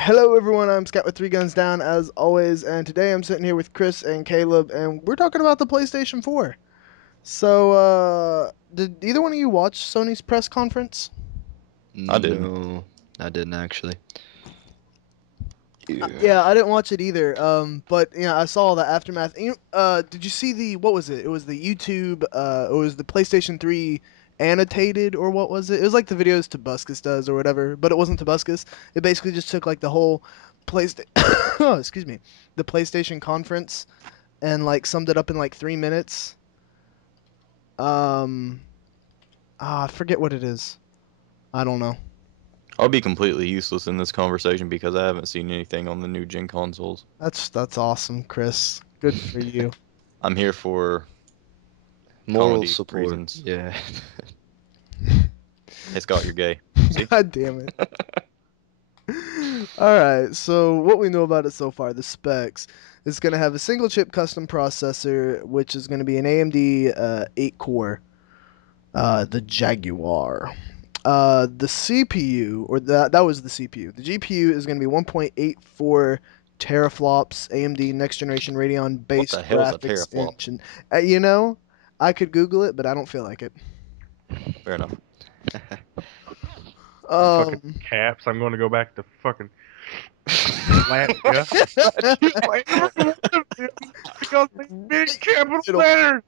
Hello, everyone. I'm Scott with Three Guns Down, as always, and today I'm sitting here with Chris and Caleb, and we're talking about the PlayStation 4. So, did either one of you watch Sony's press conference? I didn't. No, I didn't actually. Yeah. Yeah, I didn't watch it either. But I saw the aftermath. Did you see what was it? It was the YouTube. It was the PlayStation 3 annotated, or what was it? It was like the videos Tobuscus does or whatever, but it wasn't Tobuscus. It basically just took like the whole PlayStation. Oh, excuse me, the PlayStation conference and like summed it up in like 3 minutes. Um, I forget what it is. I don't know. I'll be completely useless in this conversation because I haven't seen anything on the new gen consoles. That's awesome, Chris. Good for you. I'm here for Moral comedy support. reasons. Yeah. Hey Scott, you're gay. See? God damn it. All right, so what we know about it so far, the specs, it's going to have a single chip custom processor, which is going to be an AMD 8 core, the Jaguar. The CPU, or that was the CPU. The GPU is going to be 1.84 teraflops AMD next generation Radeon What the based hell's a graphics teraflop? engine. You know, I could Google it, but I don't feel like it. Fair enough. Fucking Um, caps. I'm going to go back to fucking Latvia. I choose my every one of them because they big capital middle, letters.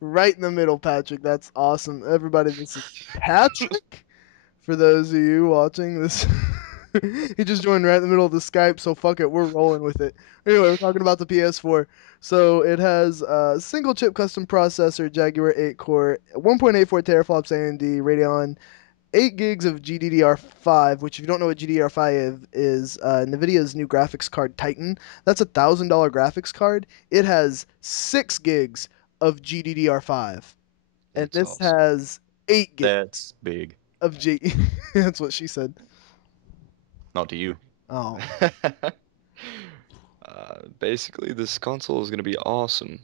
right in the middle, Patrick. That's awesome. Everybody, this is Patrick. For those of you watching this, he just joined right in the middle of the Skype, so fuck it, we're rolling with it. Anyway, we're talking about the PS4. So it has a single chip custom processor, Jaguar 8 core, 1.84 teraflops AMD, Radeon, 8 gigs of GDDR5, which if you don't know what GDDR5 is, NVIDIA's new graphics card Titan. That's $1,000 graphics card. It has 6 gigs of GDDR5, and That's this awesome. has 8 gigs That's big. of G. That's what she said. Not to you. Oh, Basically, this console is gonna be awesome.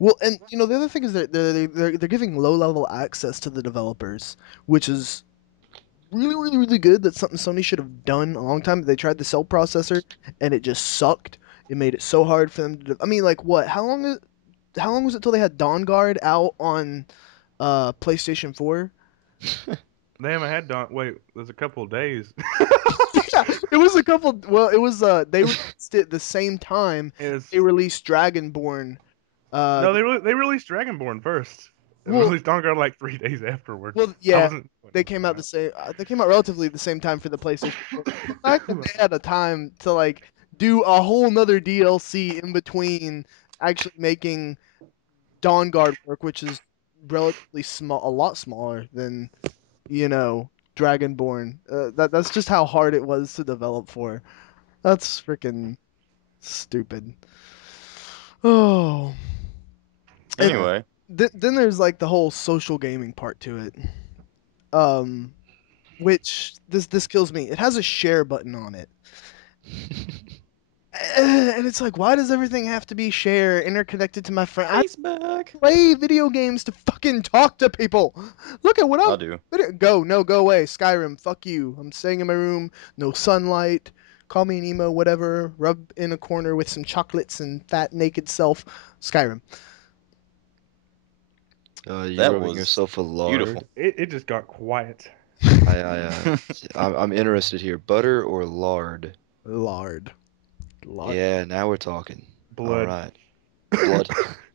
well, and the other thing is that they're giving low level access to the developers, which is really really really good. That's something Sony should have done a long time. They tried the cell processor and it just sucked. It made it so hard for them to. I mean, like what? How long was it till they had Dawn Guard out on PlayStation 4? They haven't had Don. Wait, there's a couple of days. Yeah, it was a couple. Well, it was they released it the same time Is they released Dragonborn. no, they released Dragonborn first. They Well, released Dawn Guard like 3 days afterwards. Well, I yeah, wasn't. they came out the same. They came out relatively the same time for the PlayStation 4. The fact that they had a time to like do a whole nother DLC in between actually making Dawn Guard work, which is relatively small, a lot smaller than Dragonborn. That's just how hard it was to develop for. That's freaking stupid. Oh, and Anyway, then there's like the whole social gaming part to it. Um, which this kills me. It has a share button on it. And it's like, why does everything have to be share interconnected to my friend? I Facebook. play video games to fucking talk to people. Look at what I I'm. do. Go away. Skyrim, fuck you. I'm staying in my room. No sunlight. Call me an emo, whatever. Rub in a corner with some chocolates and fat naked self. Skyrim. You That rubbing was yourself with beautiful. lard? It just got quiet. I, I, uh, I'm interested here. Butter or lard? Lard. Lard. Yeah, now we're talking. All Blood. right. Blood.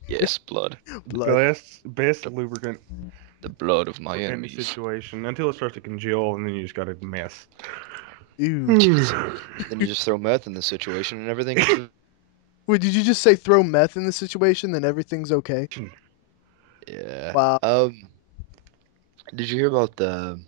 Yes, blood. Blood. Best The, lubricant the blood of my for any enemies. situation until it starts to congeal, and then you just got a mess. Ew. Jeez. Then you just throw meth in the situation and everything gets. Wait, did you just say throw meth in the situation, then everything's okay? Yeah. Wow. Did you hear about the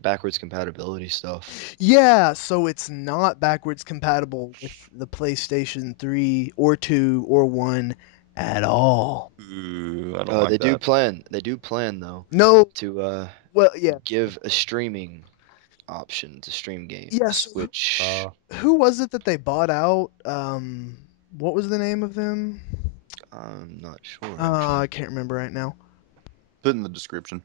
backwards compatibility stuff? Yeah, so it's not backwards compatible with the PlayStation 3 or 2 or 1 at all. Ooh, I don't like They do that. plan. They do plan though No, to well, yeah. give a streaming option to stream Yeah, games, so which who was it that they bought out? What was the name of them? I'm not sure actually. I can't remember right now. Put in the description.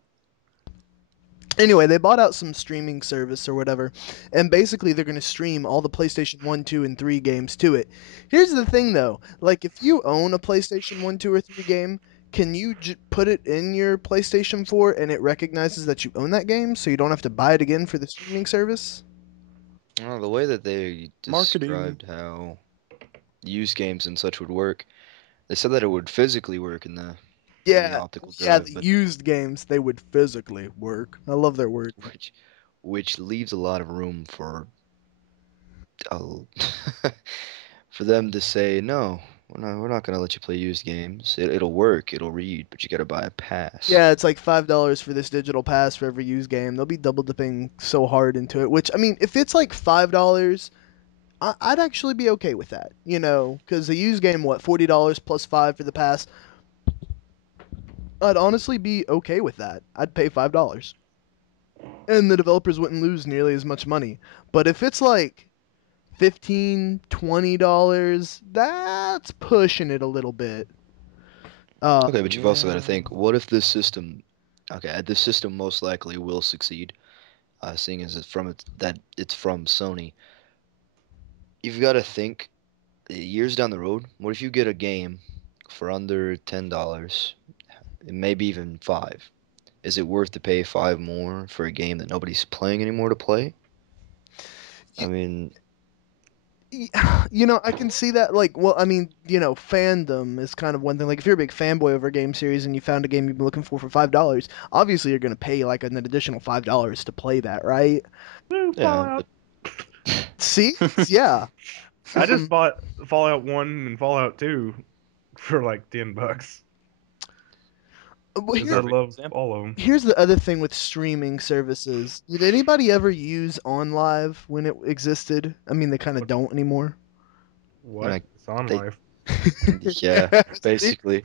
Anyway, they bought out some streaming service or whatever, and basically they're going to stream all the PlayStation 1, 2, and 3 games to it. Here's the thing though, like if you own a PlayStation 1, 2, or 3 game, can you put it in your PlayStation 4 and it recognizes that you own that game so you don't have to buy it again for the streaming service? Well, the way that they Marketing. described how used games and such would work, they said that it would physically work in the Yeah, optical yeah, drive, the but used games they would physically work. I love their word. which which leaves a lot of room for uh, for them to say no. We're not gonna let you play used games. It'll work. It'll read, but you gotta buy a pass. Yeah, it's like $5 for this digital pass for every used game. They'll be double dipping so hard into it. Which I mean, if it's like $5, I'd actually be okay with that. You know, because the used game, what, $40 plus five for the pass? I'd honestly be okay with that. I'd pay $5, and the developers wouldn't lose nearly as much money. But if it's like 15, $20, that's pushing it a little bit. Okay, but you've also got to Yeah. think, what if this system, okay, this system most likely will succeed, seeing as it's from Sony. You've got to think years down the road, what if you get a game for under $10, maybe even five? Is it worth to pay five more for a game that nobody's playing anymore to play? I mean, You know, I can see that. Like, well, I mean, you know, fandom is kind of one thing. Like, if you're a big fanboy over a game series and you found a game you've been looking for $5, obviously you're gonna pay like an additional $5 to play that, right? Woo, yeah, Fallout. but See, yeah. I just bought Fallout 1 and Fallout 2 for like $10 Well, because I here, Perfect love example. all of them. here's the other thing with streaming services. Did anybody ever use OnLive when it existed? I mean, they kind of What? don't anymore. What? like It's on they, life. yeah, See? basically,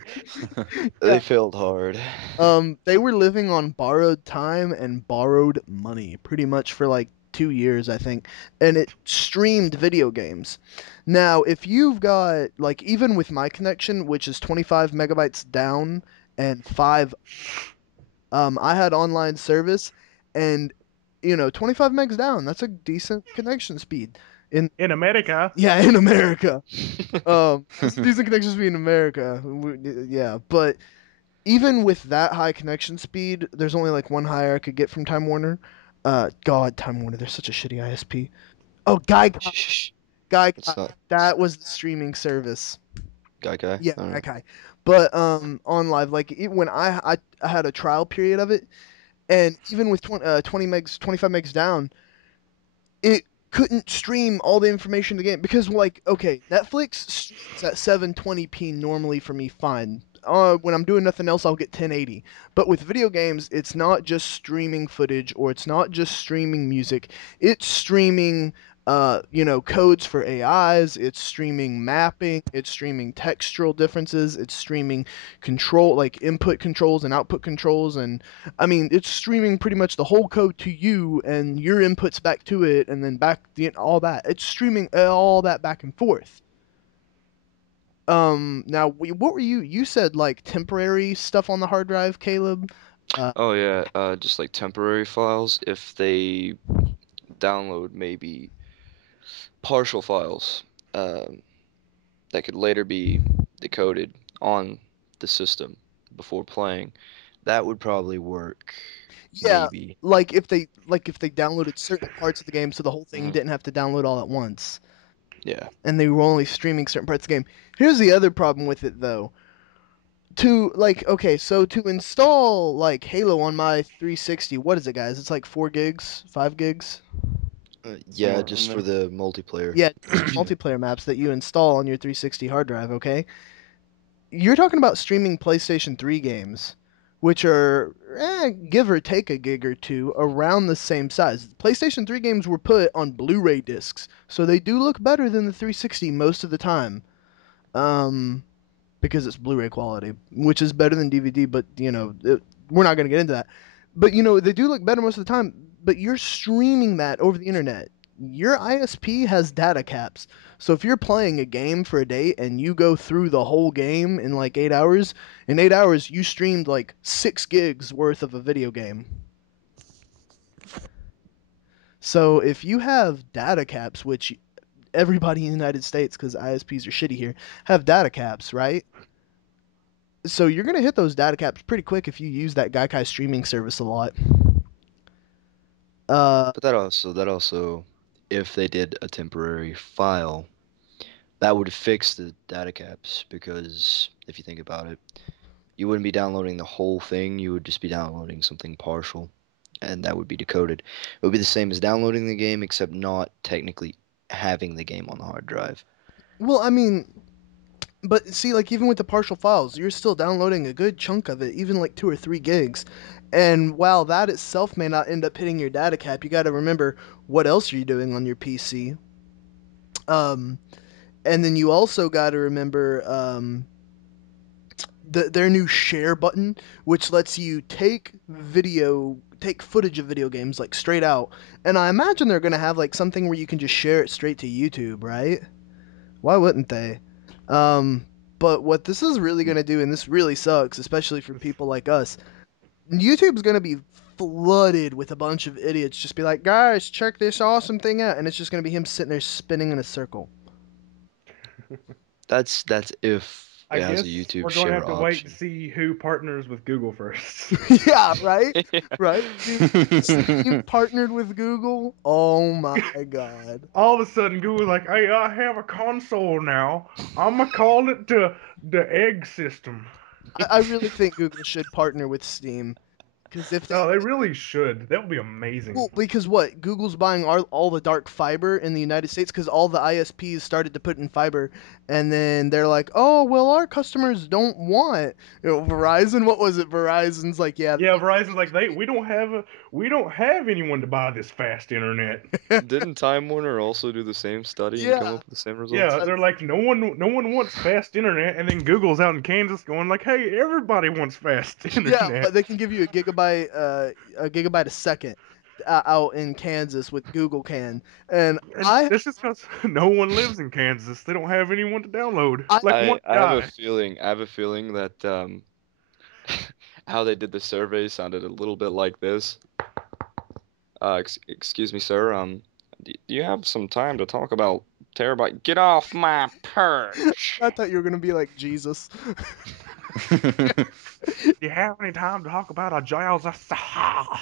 Yeah. they failed hard. They were living on borrowed time and borrowed money pretty much for like 2 years, I think, and it streamed video games. Now, if you've got like even with my connection, which is 25 megabytes down and five, I had online service, and 25 megs down. That's a decent connection speed in In America. yeah in America. That's a decent connection speed in America. Yeah, but even with that high connection speed, there's only like one higher I could get from Time Warner. God, Time Warner, they're such a shitty ISP. Oh, Shh, it's Gaikai, not that was the streaming service. Guy. Yeah, All right. Gaikai. But on live, like when I had a trial period of it, and even with 20 megs, 25 megs down, it couldn't stream all the information to the game because like okay, Netflix streams at 720p normally for me fine. When I'm doing nothing else, I'll get 1080. But with video games, it's not just streaming footage or it's not just streaming music. It's streaming codes for AIs, it's streaming mapping, it's streaming textural differences, it's streaming control like input controls and output controls, and I mean, it's streaming pretty much the whole code to you and your inputs back to it, and then back all that. It's streaming all that back and forth. Now, what were you? You said like temporary stuff on the hard drive, Caleb. Uh, Oh yeah, just like temporary files if they download maybe partial files um, that could later be decoded on the system before playing. That would probably work, yeah, maybe. like if they downloaded certain parts of the game, so the whole thing Hmm. didn't have to download all at once, Yeah. and they were only streaming certain parts of the game. Here's the other problem with it, though. To like, okay, so to install like Halo on my 360, what is it, guys? It's like 4 gigs, 5 gigs. Yeah, Somewhere in just for there. the multiplayer Yeah, just the version. multiplayer maps that you install on your 360 hard drive, okay? You're talking about streaming PlayStation 3 games, which are, give or take a gig or two, around the same size. PlayStation 3 games were put on Blu-ray discs, so they do look better than the 360 most of the time. Um, because it's Blu-ray quality, which is better than DVD. But we're not gonna get into that. But they do look better most of the time. But you're streaming that over the internet. Your ISP has data caps. So if you're playing a game for a day and you go through the whole game in like 8 hours, in 8 hours you streamed like 6 gigs worth of a video game. So if you have data caps, which everybody in the United States, because ISPs are shitty here, have data caps, right? So you're gonna hit those data caps pretty quick if you use that Gaikai streaming service a lot. Uh, But that also, if they did a temporary file, that would fix the data caps because if you think about it, you wouldn't be downloading the whole thing, you would just be downloading something partial, and that would be decoded. It would be the same as downloading the game, except not technically having the game on the hard drive. well, I mean, but see, like even with the partial files, you're still downloading a good chunk of it, even like 2 or 3 gigs. And while that itself may not end up hitting your data cap, you got to remember what else are you doing on your PC. Um, and then you also got to remember their new share button, which lets you take footage of video games like straight out. And I imagine they're gonna have like something where you can just share it straight to YouTube, right? Why wouldn't they? Um, but what this is really gonna do, and this really sucks, especially for people like us, YouTube's gonna be flooded with a bunch of idiots just be like, guys, check this awesome thing out, and it's just gonna be him sitting there spinning in a circle. That's if I it has a guess YouTube we're going to share have to wait to option. see who partners with Google first. Yeah, right? Yeah. Right? Dude, Steam partnered with Google. Oh my god. All of a sudden, Google's like, "Hey, I have a console now. I'm gonna call it the Egg System." I really think Google should partner with Steam. Because if they No, they really should. That would be amazing. well, because what? Google's buying all the dark fiber in the United States because all the ISPs started to put in fiber, and then they're like, "Oh, well, our customers don't want Verizon." What was it? Verizon's like, "Yeah, Yeah, Verizon's like, we don't have anyone to buy this fast internet. Didn't Time Warner also do the same study and come yeah." up with the same Yeah, results? they're like, no one wants fast internet, and then Google's out in Kansas going like, hey, everybody wants fast Yeah, internet. but they can give you a gigabyte a second out in Kansas with Google can, and And I this is because no one lives in Kansas. They don't have anyone to download. I Like one I have a guy. feeling that how they did the survey sounded a little bit like this. Excuse me, sir. Do you have some time to talk about terabyte? Get off my perch. I thought you were gonna be like Jesus. Do you have any time to talk about a Giles Saha?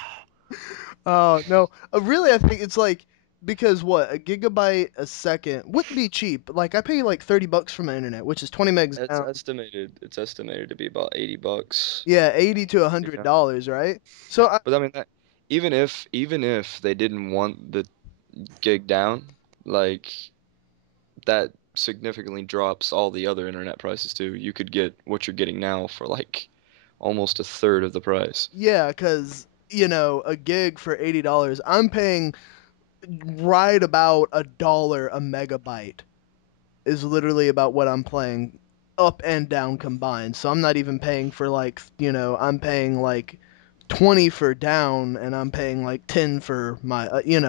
Oh no, really, I think it's like because what a gigabyte a second wouldn't be cheap. Like I pay like $30 for my internet, which is 20 megs It's down. estimated. It's estimated to be about $80. Yeah, 80 to a hundred Yeah. dollars, right? So But I mean that even if they didn't want the gig down, like that significantly drops all the other internet prices too. You could get what you're getting now for like almost a third of the price. yeah, because a gig for $80, I'm paying right about $1 a megabyte is literally about what I'm playing up and down combined. So I'm not even paying for like, I'm paying like 20 for down and I'm paying like 10 for my,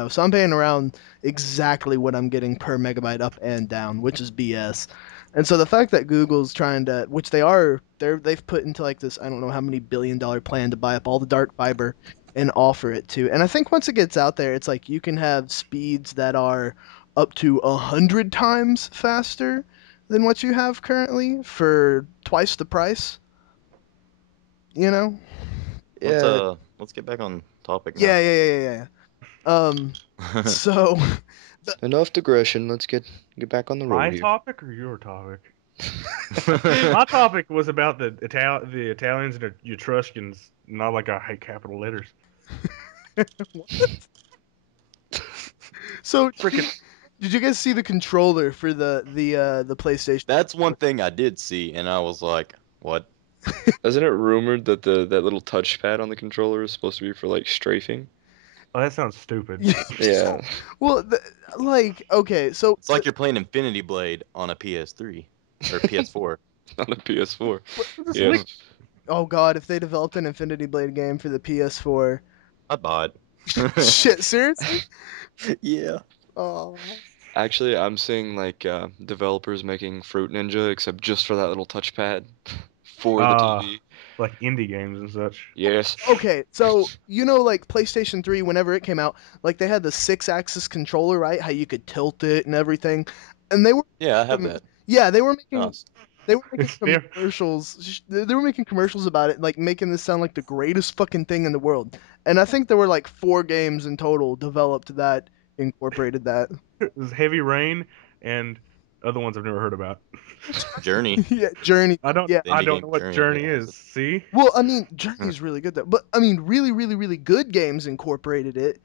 so I'm paying around exactly what I'm getting per megabyte up and down, which is BS. And so the fact that Google's trying to, which they've put into like this, I don't know how many $1 billion plan to buy up all the dark fiber and offer it to. And I think once it gets out there, it's like you can have speeds that are up to 100 times faster than what you have currently for twice the price. You know? let's Yeah, let's get back on topic now. Yeah, yeah, yeah, yeah, yeah. So enough digression. Let's get back on the My road here. topic or your topic? My topic was about the Italians and the Etruscans, not like I hate capital letters. so Freaking did you guys see the controller for the PlayStation? That's one thing I did see, and I was like, "What?" Isn't it rumored that that little touchpad on the controller is supposed to be for like strafing? oh, that sounds stupid. Yeah, Well, like okay, so It's like you're playing Infinity Blade on a PS3 or PS4. on a PS4. this Yeah, week, oh god, if they developed an Infinity Blade game for the PS4, I bought. shit, seriously? Yeah. Oh, actually, I'm seeing like developers making Fruit Ninja, except just for that little touchpad for the Uh, TV. like indie games and such. Yes. Okay, so you know, like PlayStation 3, whenever it came out, like they had the 6-axis controller, right? How you could tilt it and everything, and they were, Yeah, I have um, that. yeah, they were making Nice. they were making It's there. commercials. They were making commercials about it, like making this sound like the greatest fucking thing in the world. And I think there were like 4 games in total developed that incorporated that. There's Heavy Rain and other ones I've never heard about. Journey. Yeah, Journey. I don't Yeah. The I indie don't game know what Journey. Journey Yeah. is. See? Well, I mean, Journey's really good though. But I mean, really, really, really good games incorporated it.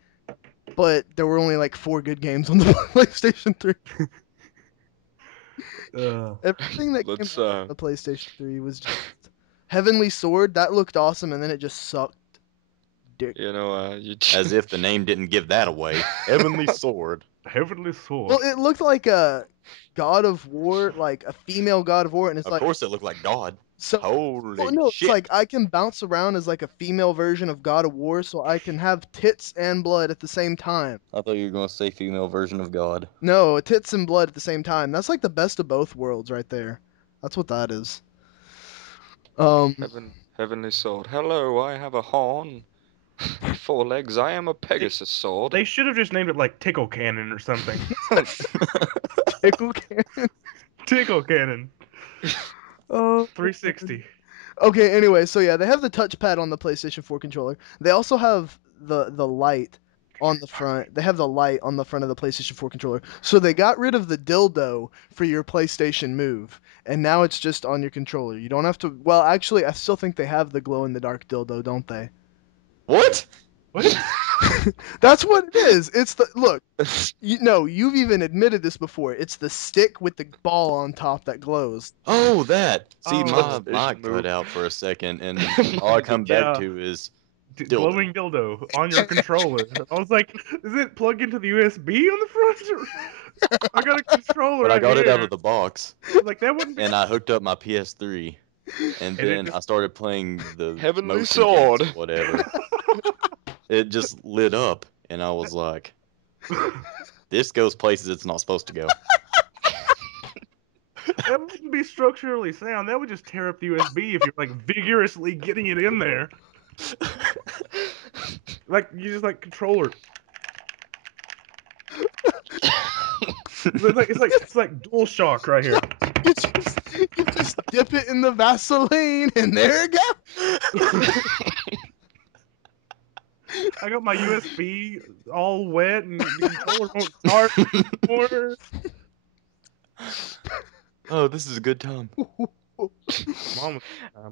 But there were only like 4 good games on the PlayStation 3. Everything that came Let's out on the PlayStation 3 was just Heavenly Sword. That looked awesome, and then it just sucked dick. you As if the name didn't give that away. Heavenly Sword. Heavenly Sword. Well, it looked like a God of War, like a female God of War, and it's Of like course it looked like God. so. Holy Well, no, it's shit. like I can bounce around as like a female version of God of War, so I can have tits and blood at the same time. I thought you were going to say female version of God. No, tits and blood at the same time. That's like the best of both worlds right there. That's what that is. Heavenly sword. Hello, I have a horn. 4 legs. I am a Pegasus sword. They should have just named it like Tickle Cannon or something. Pickle can. Tickle Cannon. Oh, 360. okay, anyway, so yeah, they have the touchpad on the PlayStation 4 controller. They also have the light on the front. They have the light on the front of the PlayStation 4 controller. So they got rid of the dildo for your PlayStation Move, and now it's just on your controller. You don't have to. Well, actually, I still think they have the glow in the dark dildo, don't they? What? What? That's what it is. It's the look. You've even admitted this before. It's the stick with the ball on top that glows. Oh, that. See, Oh. my PlayStation mic Move. cut out for a second, and all I come Yeah. back to is dildo. Glowing dildo on your controller. I was like, is it plugged into the USB on the front? I got a controller But I right got here. it out of the box, Like that wouldn't be. and I hooked up my PS3, and And it then just- I started playing the Heavenly motion sword. games or whatever. It just lit up, and I was like, this goes places it's not supposed to go. That wouldn't be structurally sound. That would just tear up the USB if you're like vigorously getting it in there. Like you just like controller. It's like dual shock right here. You just dip it in the Vaseline, and there it goes. I got my USB all wet and the controller won't start anymore. Oh, this is a good time. Mom,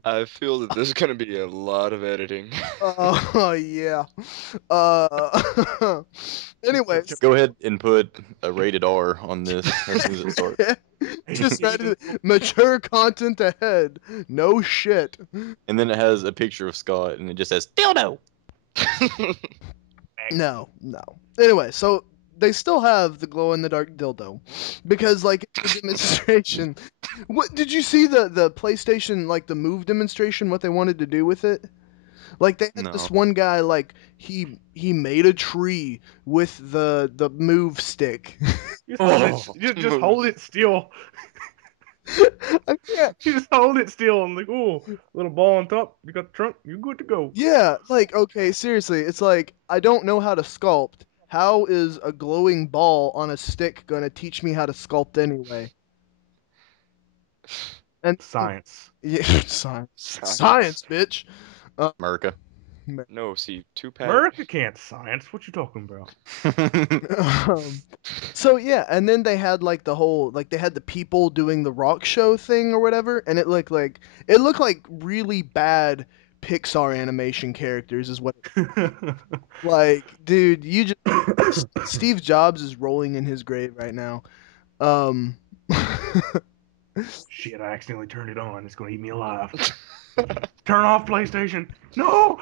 I feel that there's gonna be a lot of editing. Oh yeah. Uh, anyways, Go ahead and put a rated R on this as soon as it starts. just ready. Mature content ahead. No shit. And then it has a picture of Scott, and it just says dildo. No. Anyway, so they still have the glow in the dark dildo because like it's a demonstration. What did you see the PlayStation, like the Move demonstration, what they wanted to do with it? Like they had this No. one guy, like he made a tree with the Move stick. just hold it still. I can't. You just hold it still and like, oh, little ball on top. You got the trunk. You're good to go. Yeah, like okay, seriously, it's like I don't know how to sculpt. How is a glowing ball on a stick gonna teach me how to sculpt anyway? And Science. yeah, science, bitch. America. No, see, 2-pack. America can't science. What you talking about? So yeah, and then they had like the whole like they had the people doing the rock show thing or whatever, and it looked like really bad Pixar animation characters is what like, dude, you just Steve Jobs is rolling in his grave right now. Shit, I accidentally turned it on. It's gonna eat me alive. Turn off PlayStation. No.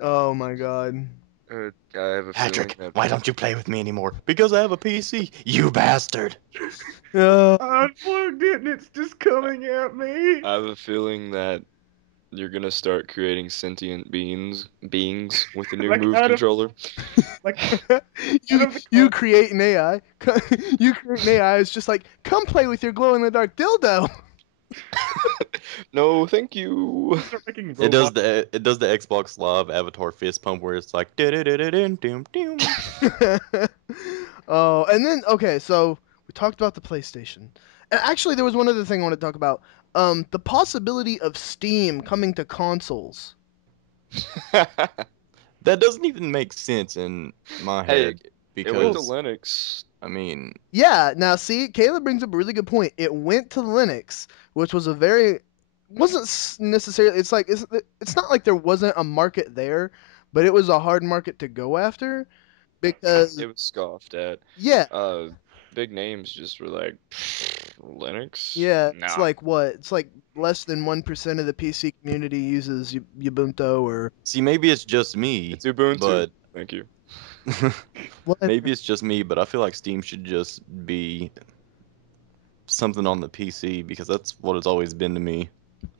Oh my god. I have a Patrick, feeling that why don't you play with me anymore? Because I have a PC. You bastard. I unplugged it and it's just coming at me. I have a feeling that you're gonna start creating sentient beings with the new Like Move Adam. controller. Like you create an AI. You create an AI. It's just like, come play with your glow in the dark dildo. No, thank you. Start making It does robots. the Xbox Live avatar fist pump where it's like doom. Oh, and then okay, so we talked about the PlayStation. And actually there was one other thing I want to talk about. The possibility of Steam coming to consoles. That doesn't even make sense in my Hey, head it went to because Linux. I mean, Yeah, now see, Caleb brings up a really good point. It went to Linux, which was a very wasn't necessarily it's not like there wasn't a market there, but it was a hard market to go after because It was scoffed at. yeah, Uh, Big names just were like, Linux? yeah, it's Nah. like what? It's like less than 1% of the PC community uses Ubuntu or see, maybe it's just me, It's Ubuntu. but Thank you. what? maybe it's just me, but I feel like Steam should just be something on the PC because that's what it's always been to me,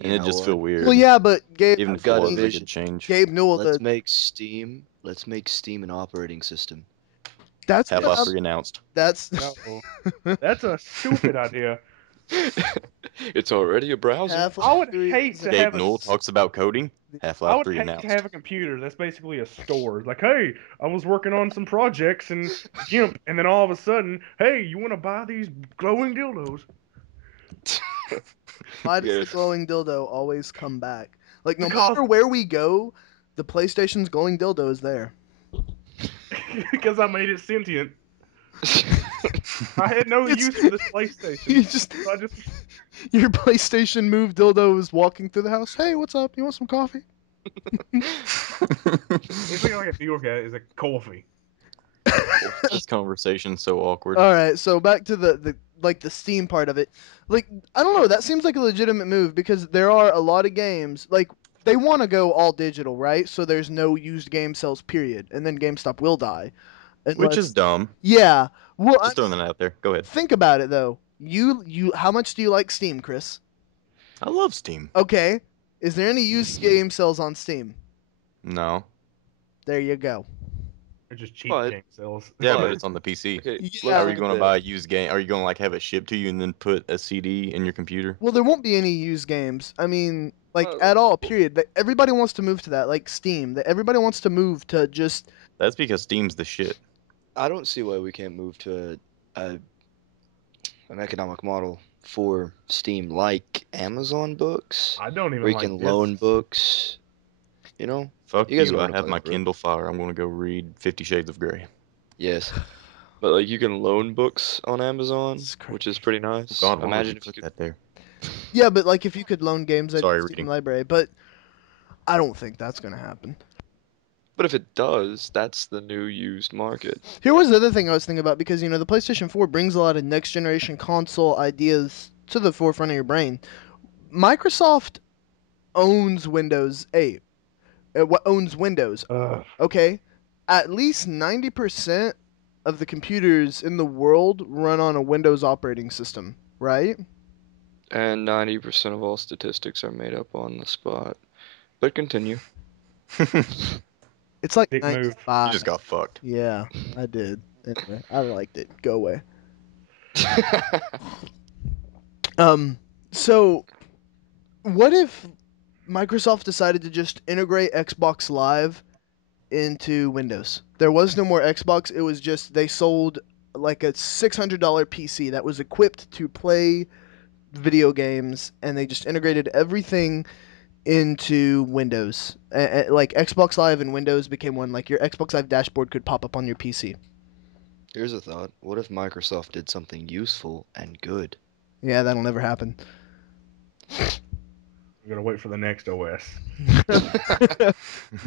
and You it know just feel what? Well, weird, yeah, but Gabe, even I've if it I got a was a mean, good vision. change. Gabe Newell, Let's make Steam an operating system. that's Half-Life gonna 3 announced. that's No, that's a stupid idea. It's already a browser. Half-Life I would 3 hate is to Gabe have a. Newell talks about coding. I Half-Life would 3 hate to announced. have a computer that's basically a store. It's like, hey, I was working on some projects in GIMP, and then all of a sudden, hey, you want to buy these glowing dildos? Why does the Yes. glowing dildo always come back? Like no Because matter where we go, the PlayStation's glowing dildo is there. because I made it sentient. I had no It's use for this you PlayStation. just So I just your PlayStation Move dildo is walking through the house. Hey, what's up? You want some coffee? it's like a New York guy is a coffee. This conversation's so awkward. All right, so back to the like the Steam part of it. Like I don't know, that seems like a legitimate move because there are a lot of games like they want to go all digital, right? So there's no used game sales period, and then GameStop will die Which is unless dumb. yeah. Well, I Just throwing that out there. Go ahead. think about it though. You how much do you like Steam, Chris? I love Steam. Okay. Is there any used game sales on Steam? No. There you go. They're just cheap But game sales. Yeah, but But it's on the PC. okay, How let's Yeah. are look you at going to the buy a used game? Are you going to like have it shipped to you and then put a CD in your computer? Well, there won't be any used games. I mean, like uh, at all. Period. Everybody wants to move to that, like Steam. That everybody wants to move to just. That's because Steam's the shit. I don't see why we can't move to an economic model for Steam like Amazon books, I don't where even you like can loan discs. books. You know, Fuck you guys you. know I what I'm have playing my for. Kindle Fire. I'm going to go read 50 Shades of Grey. Yes, but like you can loan books on Amazon, It's which is crazy. pretty Oh, nice. God, why would you Imagine if you put could. that there? Yeah, but like if you could loan games at Sorry, your Steam reading. library, but I don't think that's gonna happen. But if it does, that's the new used market. Here was the other thing I was thinking about because the PlayStation 4 brings a lot of next generation console ideas to the forefront of your brain. Microsoft owns Windows 8. What owns Windows? Ugh. Okay, at least 90% of the computers in the world run on a Windows operating system, right? And 90% of all statistics are made up on the spot. But continue. It's like Dick move. 95. You just got fucked. Yeah, I did. Anyway, I liked it. Go away. Um, so what if Microsoft decided to just integrate Xbox Live into Windows? There was no more Xbox. It was just they sold like a $600 PC that was equipped to play video games, and they just integrated everything into Windows. Like Xbox Live and Windows became one. Like your Xbox Live dashboard could pop up on your PC. Here's a thought. What if Microsoft did something useful and good? Yeah, that'll never happen. I'm gonna wait for the next OS.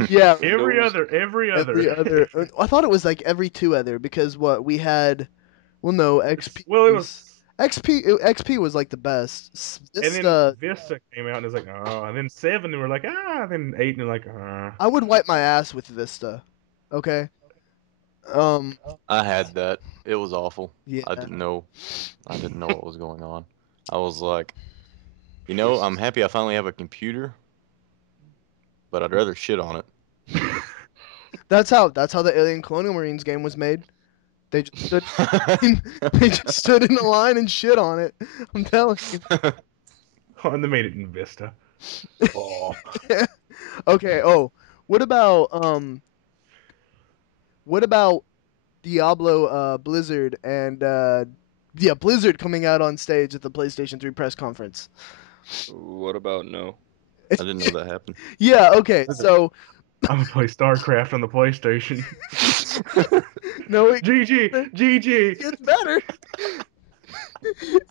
Yeah, Every Windows. other, every other. every other. I thought it was like every two other because what we had. Well, no, XP. Well, it was, XP was like the best. and then Vista. Vista came out and it's like, oh, and then 7 they were like, ah, then 8 and they're like, ah. I would wipe my ass with Vista. Okay. Um. I had that. It was awful. Yeah. I didn't know. I didn't know what was going on. I was like, I'm happy I finally have a computer, but I'd rather shit on it. That's how the Alien Colonial Marines game was made. They just stood. They just stood in a line and shit on it. I'm telling you. Oh, and they made it in Vista. Oh. Okay. Oh, what about Diablo Blizzard and yeah, Blizzard coming out on stage at the PlayStation 3 press conference? What about no? I didn't know that happened. Yeah, okay. So I'm gonna play StarCraft on the PlayStation. no, it GG, GG. gets better.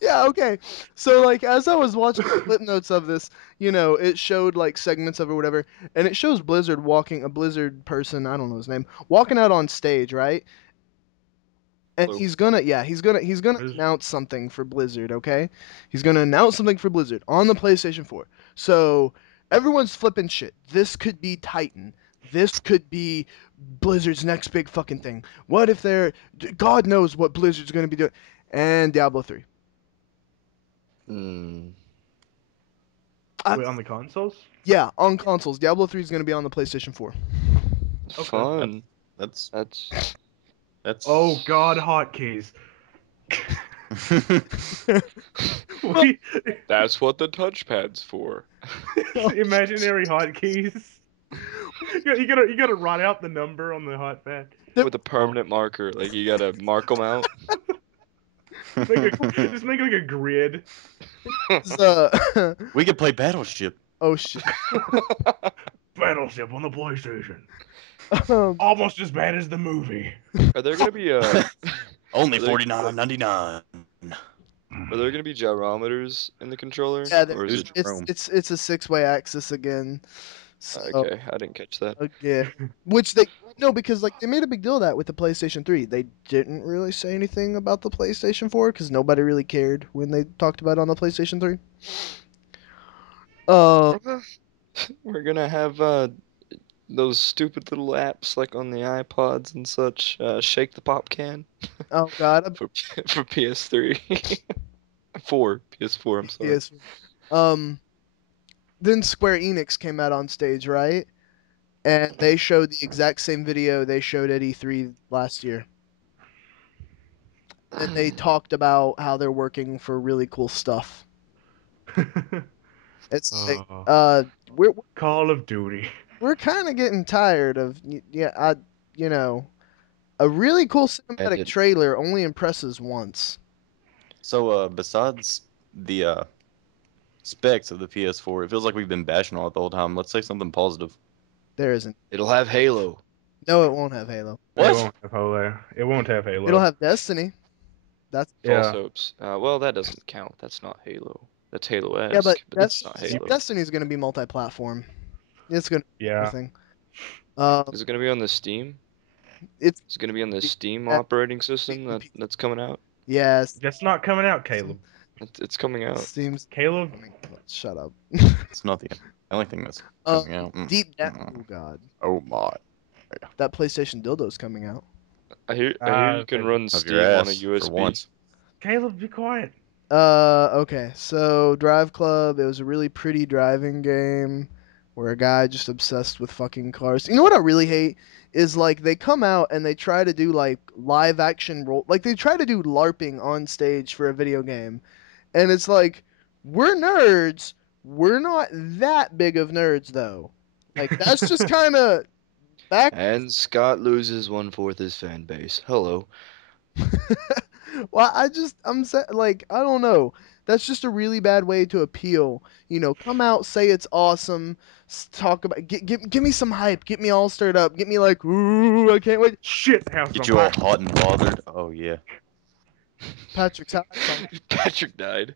Yeah, okay. So like as I was watching the clip notes of this, it showed like segments of it or whatever, and it shows a Blizzard person, I don't know his name, walking out on stage, right? And Hello. he's gonna announce something for Blizzard, okay? He's gonna announce something for Blizzard on the PlayStation 4. So everyone's flipping shit. This could be Titan. This could be Blizzard's next big fucking thing. What if God knows what Blizzard's gonna be doing. And Diablo 3. Hmm. Wait, on the consoles? Yeah, on consoles. Diablo 3 is gonna be on the PlayStation 4. Okay. Fun. That's That's that's. Oh God, hotkeys. We that's what the touchpad's for. imaginary hotkeys. You gotta write out the number on the hotpad. With a permanent marker, like you gotta mark them out. Just make like a grid. We could play Battleship. Oh shit. Battleship on the PlayStation. Um, Almost as bad as the movie. Are there gonna be Only Are they- $49.99. are there gonna be gyrometers in the controller? Yeah, or is it Chrome. it's a 6-way axis again. So, okay? I didn't catch that. again, which they no, because like they made a big deal of that with the PlayStation 3. They didn't really say anything about the PlayStation 4 because nobody really cared when they talked about it on the PlayStation 3. We're gonna have those stupid little apps like on the iPods and such. Shake the pop can Oh God, for PS3. For PS4. I'm sorry. yes. Then Square Enix came out on stage, right? And they showed the exact same video they showed at E3 last year. And they talked about how they're working for really cool stuff. It's like, Oh. we're Call of Duty. we're kind of getting tired of a really cool cinematic did- trailer only impresses once. So, besides the specs of the PS4, it feels like we've been bashing on it the whole time. Let's say something positive. There isn't. It'll have Halo. No, it won't have Halo. It What? won't have Halo. It won't have Halo. It'll have Destiny. That's False Yeah. hopes. Well, that doesn't count. That's not Halo. That's Halo-esque, yeah, but that's not Halo. Destiny's gonna be multi-platform. It's gonna be Yeah. everything. Is it gonna be on the Steam? It's Is it gonna be on the Steam Yeah. operating system that's coming out? yes. That's not coming out, Caleb. It's coming out. Seems. Caleb. Shut up. It's not the only thing that's Uh, coming out. Deep down. Oh God, Oh my. that PlayStation dildo's coming out. I hear you can okay. run Of Steam your on a ass USB. for once. Caleb, be quiet. Okay. So Drive Club. It was a really pretty driving game where a guy just obsessed with fucking cars. You know what I really hate is like they come out and they try to do like live action role, like they try to do LARPing on stage for a video game, and it's like we're nerds. We're not that big of nerds though. Like that's just kind of back. And Scott loses 1/4 his fan base. Hello. Well, like I don't know. That's just a really bad way to appeal. Come out, say it's awesome, talk about, give me some hype, get me all stirred up, get me like, ooh, I can't wait. Shit, house Get on you all fire. hot and bothered. Oh yeah. Patrick's house. Patrick died.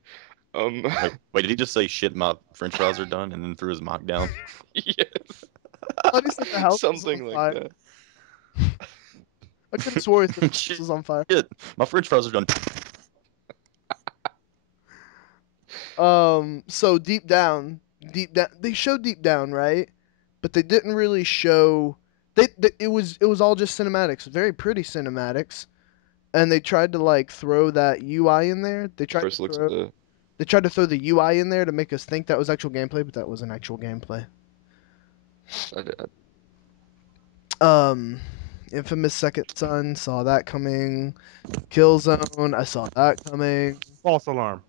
Wait, did he just say shit? My French fries are done, and then threw his mic down? Yes. I thought he said the house was Something on like fire. that. I could have swore the house was on fire. Shit, my French fries are done. So deep down, they showed deep down, right? But they didn't really show. It was all just cinematics, very pretty cinematics, and they tried to like throw that UI in there. First looks at the They tried to throw the UI in there to make us think that was actual gameplay, but that wasn't actual gameplay. Infamous Second Son, saw that coming. Killzone, I saw that coming. False alarm.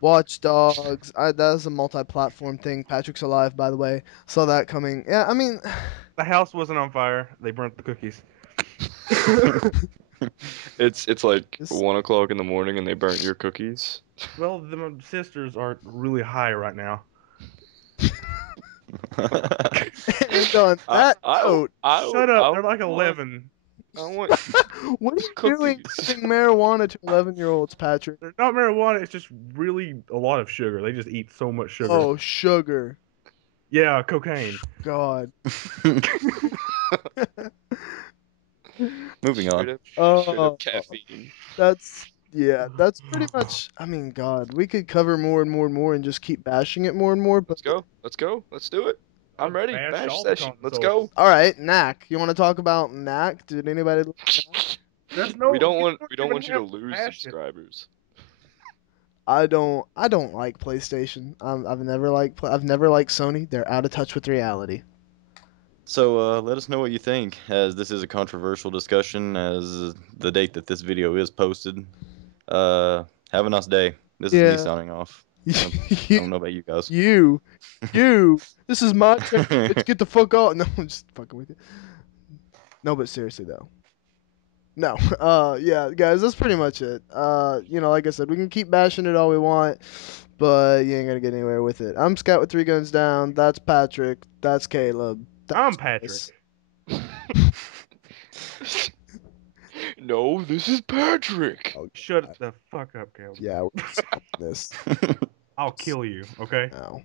Watch Dogs. That's a multi-platform thing. Patrick's alive, by the way. Saw that coming. Yeah, I mean, The house wasn't on fire. They burnt the cookies. It's like this, 1 o'clock in the morning and they burnt your cookies. Well, the sisters are really high right now. and on I that I note, Shut up. I They're like want 11. I want what are you doing cookies. giving marijuana to 11-year-olds, Patrick? They're not marijuana. It's just really a lot of sugar. They just eat so much sugar. Oh, sugar. Yeah, cocaine. God. Moving on. Straight Oh, up caffeine. that's pretty much. I mean, God, we could cover more and more and more and just keep bashing it more and more. But Let's go. Let's go. Let's do it. I'm I'll ready. bash Bash all the session. Let's consoles. go. all right, Knack. You want to talk about Knack? Did anybody? That's no. We don't You want don't we don't even want you to have lose bash it. subscribers. I don't like PlayStation. I've never liked Sony. They're out of touch with reality. So let us know what you think, as this is a controversial discussion, as the date that this video is posted. Have a nice day. This is me Yeah. signing off. I you, don't know about you guys. you, you. This is my channel. Bitch, get the fuck out. No, I'm just fucking with you. No, but seriously though. No. Yeah, guys, that's pretty much it. Like I said, we can keep bashing it all we want, but you ain't gonna get anywhere with it. I'm Scout with 3 guns down. That's Patrick. That's Caleb. I'm That's Patrick. Chris. No, this is Patrick. Oh, Shut the fuck up, Caleb. yeah, we're skipping this I'll kill you. Okay. now.